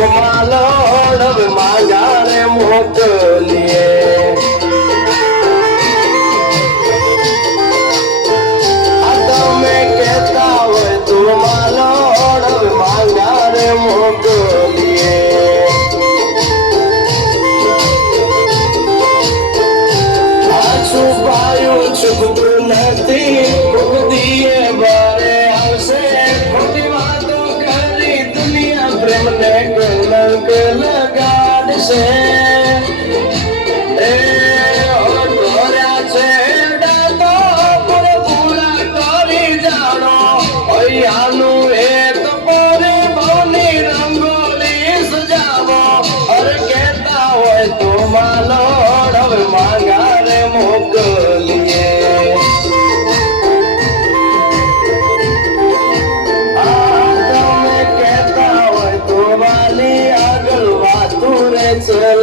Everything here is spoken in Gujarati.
માલોડ હવે માંગારે મોકલીએ આ તમે કહેતા હોય તો માલોડ હવે માંગારે મોકલીએ આ છુપાયું છુપતું નથી ખુદીએ બારે આવશે ખોટી વાતો કરી દુનિયા પ્રેમને કલંક લગાડશે એ ઢોર્યા છે ડાતો પૂરા કરી જાણો અહીંયાનું એક પોરે ભવની રંગોલી સજાવો અરે કહેતા હોય તો માલોડ હવે માંગારે મોકલીએ આગળ વાતું રે ચલ